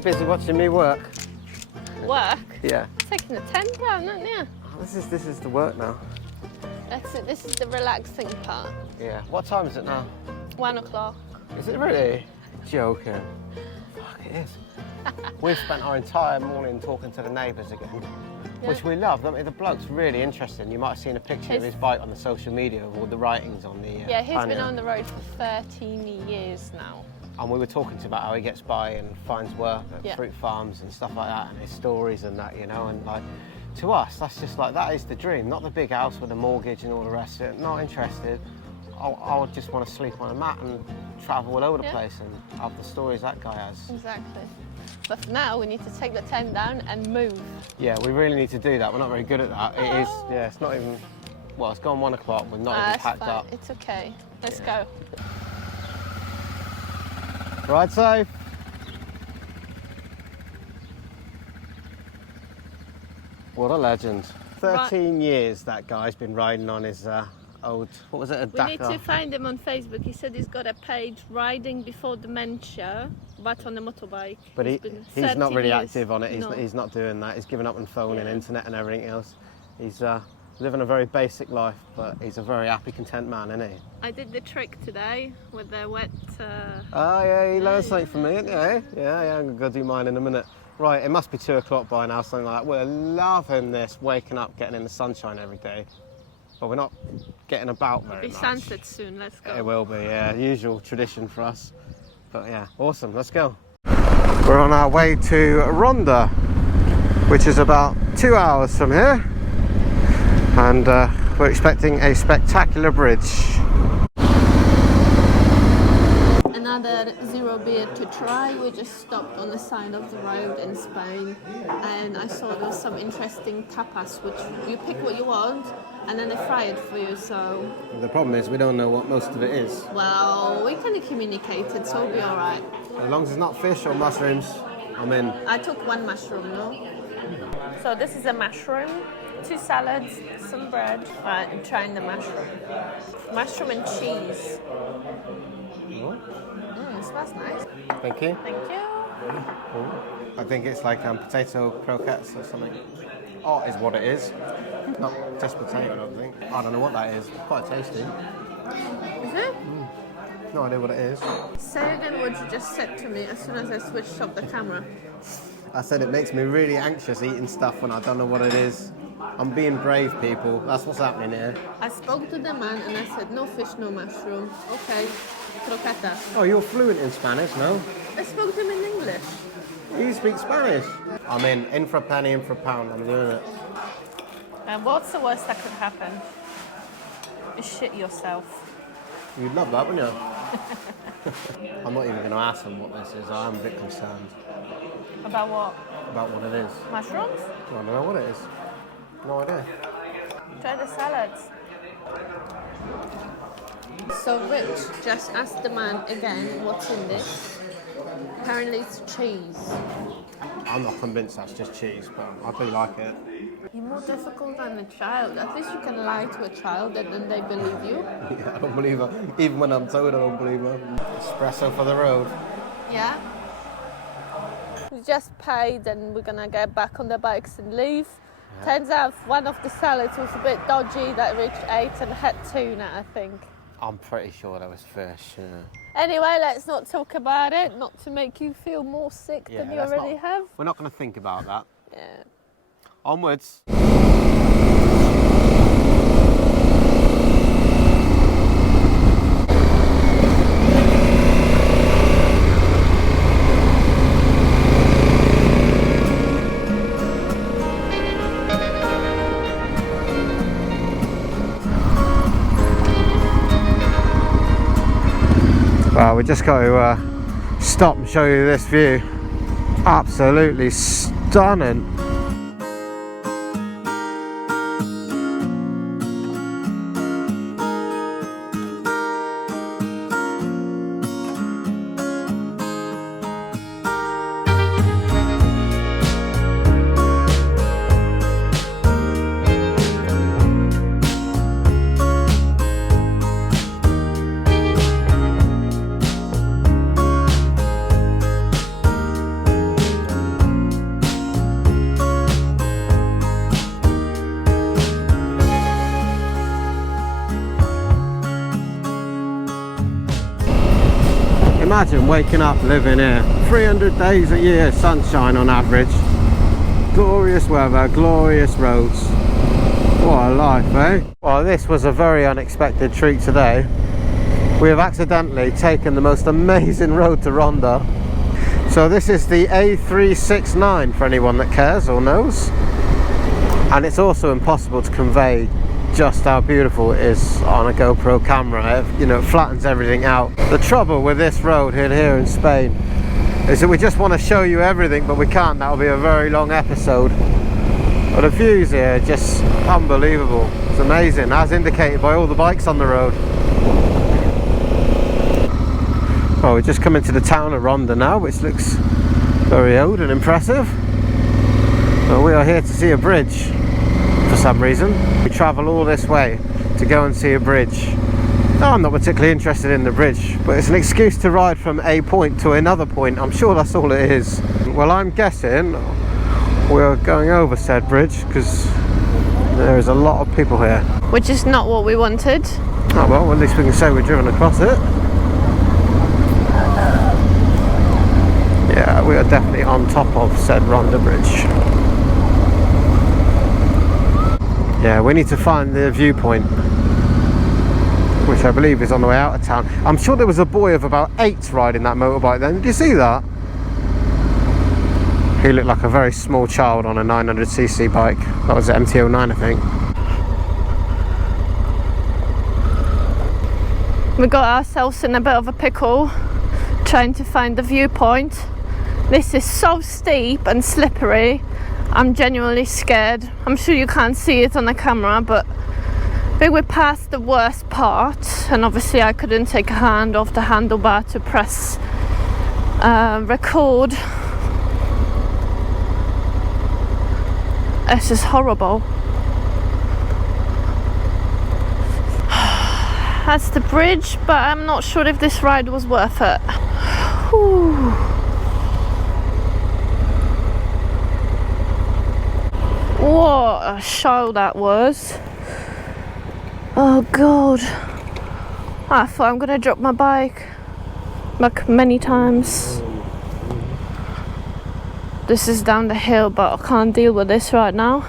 busy watching me work. Work? Yeah. Taking the tent down, aren't you? Oh, this is the work now. That's it. This is the relaxing part. Yeah. What time is it now? 1 o'clock. Is it really? Joking. Fuck, it is. We've spent our entire morning talking to the neighbours again, which we love. I mean, the bloke's really interesting. You might have seen a picture of his bike on the social media with all the writings on the yeah, he's been on the road for 13 years now. And we were talking to about how he gets by and finds work at fruit farms and stuff like that, and his stories and that, you know, and like, to us, that's just like, that is the dream. Not the big house with a mortgage and all the rest of it. Not interested. I would just want to sleep on a mat and travel all over the place and have the stories that guy has. Exactly. But for now, we need to take the tent down and move. Yeah, we really need to do that. We're not very good at that. It is, yeah, it's not even, well, it's gone 1 o'clock. We're not even packed up. It's okay. Let's go. Ride safe. What a legend. 13 years that guy's been riding on his old, what was it, a Dakar? We need to find him on Facebook. He said he's got a page, Riding Before Dementia, but on a motorbike. But he's not really active on it. He's not doing that. He's given up on phone and internet and everything else. He's living a very basic life, but he's a very happy, content man, isn't he? I did the trick today with the wet... Oh yeah, you learned something from me, didn't you? Yeah, I'm going to do mine in a minute. Right, it must be 2 o'clock by now, something like that. We're loving this, waking up, getting in the sunshine every day. But we're not getting about very much. It'll be sunset soon, let's go. It will be, yeah, usual tradition for us. But yeah, awesome, let's go. We're on our way to Ronda, which is about 2 hours from here. And we're expecting a spectacular bridge. Another zero beer to try. We just stopped on the side of the road in Spain, and I saw there was some interesting tapas, which you pick what you want and then they fry it for you. So the problem is we don't know what most of it is. Well, we can communicate it, so we'll be all right. As long as it's not fish or mushrooms, I'm in. I took 1 mushroom, no? So this is a mushroom, 2 salads, some bread. Right, I'm trying the mushroom. Mushroom and cheese. It smells nice. Thank you. Thank you. I think it's like potato croquettes or something. Oh, is what it is. Not just potato, I don't think. I don't know what that is. Quite tasty. Is it? No idea what it is. Say again what you just said to me as soon as I switched off the camera. I said it makes me really anxious eating stuff when I don't know what it is. I'm being brave, people. That's what's happening here. I spoke to the man and I said, no fish, no mushroom. Okay, croquetas. Oh, you're fluent in Spanish, no? I spoke to him in English. You speak Spanish? I'm in for a penny, in for a pound. I'm doing it. And what's the worst that could happen? You shit yourself. You'd love that, wouldn't you? I'm not even going to ask them what this is. I'm a bit concerned. About what? About what it is. Mushrooms? I don't know what it is. No idea. Try the salads. So Rich just asked the man again what's in this. Apparently it's cheese. I'm not convinced that's just cheese, but I do like it. You're more difficult than a child. At least you can lie to a child and then they believe you. Yeah, I don't believe her. Even when I'm told I don't believe her. Espresso for the road. Yeah. We just paid and we're gonna get back on the bikes and leave. Yeah. Turns out one of the salads was a bit dodgy that Rich ate and had tuna, I think. I'm pretty sure there was fish, yeah. Anyway, let's not talk about it, not to make you feel more sick than you already have. We're not going to think about that. Yeah. Onwards. Well, we just got to stop and show you this view. Absolutely stunning. Imagine waking up living here. 300 days a year, sunshine on average. Glorious weather, glorious roads. What a life, eh? Well, this was a very unexpected treat today. We have accidentally taken the most amazing road to Ronda. So this is the A369 for anyone that cares or knows. And it's also impossible to convey just how beautiful it is on a GoPro camera. You know, it flattens everything out. The trouble with this road here in Spain is that we just want to show you everything, but we can't. That'll be a very long episode. But the views here are just unbelievable. It's amazing, as indicated by all the bikes on the road. Well, we're just coming to the town of Ronda now, which looks very old and impressive. Well, we are here to see a bridge for some reason. We travel all this way to go and see a bridge. No, I'm not particularly interested in the bridge, but it's an excuse to ride from a point to another point. I'm sure that's all it is. Well, I'm guessing we're going over said bridge because there is a lot of people here. Which is not what we wanted. Oh well, at least we can say we've driven across it. Yeah, we are definitely on top of said Ronda Bridge. Yeah, we need to find the viewpoint, which I believe is on the way out of town. I'm sure there was a boy of about 8 riding that motorbike then. Did you see that? He looked like a very small child on a 900cc bike. That was the MT-09, I think. We got ourselves in a bit of a pickle trying to find the viewpoint. This is so steep and slippery. I'm genuinely scared. I'm sure you can't see it on the camera, but I think we're past the worst part, and obviously I couldn't take a hand off the handlebar to press record. This is horrible. That's the bridge, but I'm not sure if this ride was worth it. Whew. What a show that was. Oh god. I thought I'm gonna drop my bike like many times. This is down the hill, but I can't deal with this right now.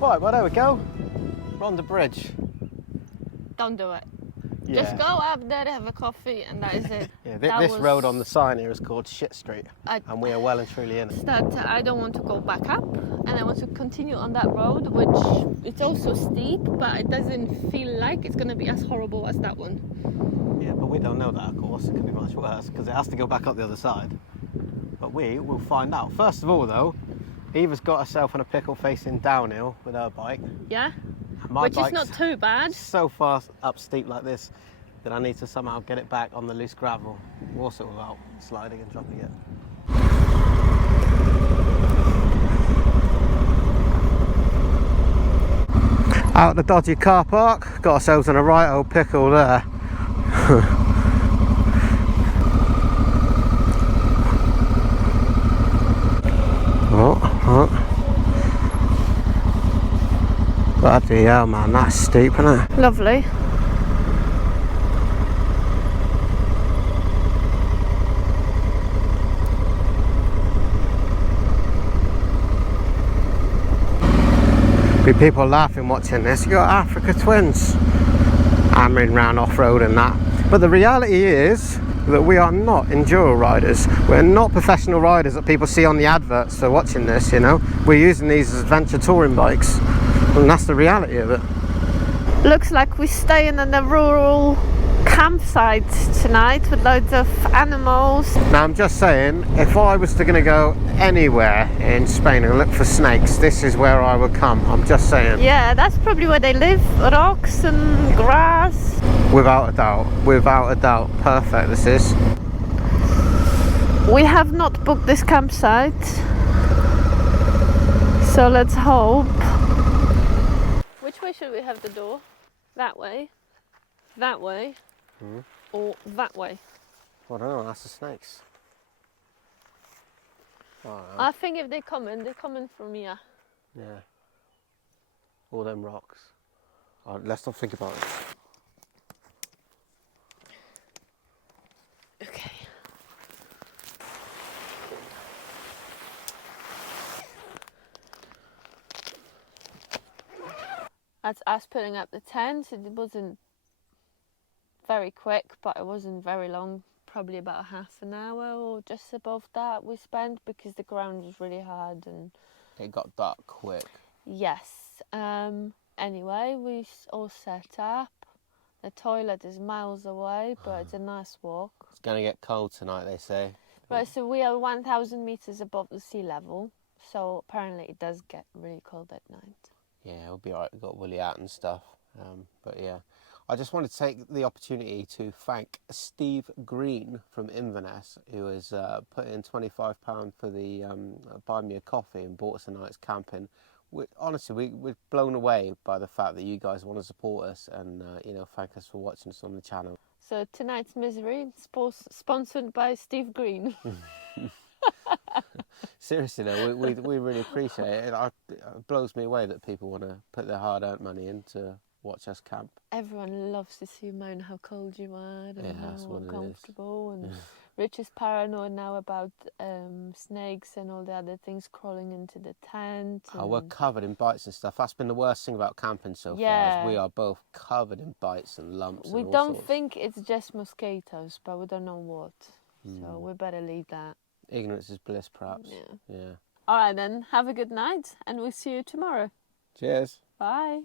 Right, well there we go. Ronda Bridge. Don't do it. Yeah. Just go up there, have a coffee, and that is it. Yeah, this road on the sign here is called Shit Street, and we are well and truly in it. That I don't want to go back up, and I want to continue on that road, which it's also steep, but it doesn't feel like it's going to be as horrible as that one. Yeah, but we don't know that, of course. It could be much worse because it has to go back up the other side. But we will find out. First of all, though, Eva's got herself in a pickle facing downhill with her bike. Yeah, My which is bike's not too bad. so far up steep like this that I need to somehow get it back on the loose gravel, also without sliding and dropping it. Out the dodgy car park, got ourselves in a right old pickle there. Bloody hell, man, that's steep, isn't it? Lovely. Be people laughing watching this. You got Africa twins hammering round off-road and that. But the reality is, that we are not enduro riders. We're not professional riders that people see on the adverts for watching this, you know. We're using these as adventure touring bikes, and that's the reality of it. Looks like we're staying in a rural campsite tonight with loads of animals. Now I'm just saying, if I was to go anywhere in Spain and look for snakes, this is where I would come. I'm just saying. Yeah, that's probably where they live. Rocks and grass. Without a doubt. Perfect, this is. We have not booked this campsite, so let's hope. Which way should we have the door? That way? That way? Or that way? I don't know, that's the snakes. I think if they're coming from here. Yeah. All them rocks. Alright, let's not think about it. Okay. That's us putting up the tent. It wasn't very quick, but it wasn't very long. Probably about half an hour or just above that we spent because the ground was really hard and it got dark quick. Yes. Anyway, we all set up. The toilet is miles away, but it's a nice walk. It's going to get cold tonight, they say. Right, so we are 1,000 meters above the sea level, so apparently it does get really cold at night. Yeah, it'll be alright. We've got Willie out and stuff. But yeah, I just wanted to take the opportunity to thank Steve Green from Inverness, who has put in £25 for the buy me a coffee and bought us a night's camping. Honestly, we're blown away by the fact that you guys want to support us and thank us for watching us on the channel. So tonight's misery sponsored by Steve Green. Seriously though, we really appreciate it. It blows me away that people want to put their hard-earned money in to watch us camp. Everyone loves to see you moan how cold you are and how uncomfortable. And Rich is paranoid now about snakes and all the other things crawling into the tent. Oh, we're covered in bites and stuff. That's been the worst thing about camping so far. Is we are both covered in bites and lumps. We and all don't sorts. think it's just mosquitoes, but we don't know what. So we better leave that. Ignorance is bliss, perhaps. Yeah. Yeah. All right then. Have a good night, and we'll see you tomorrow. Cheers. Bye.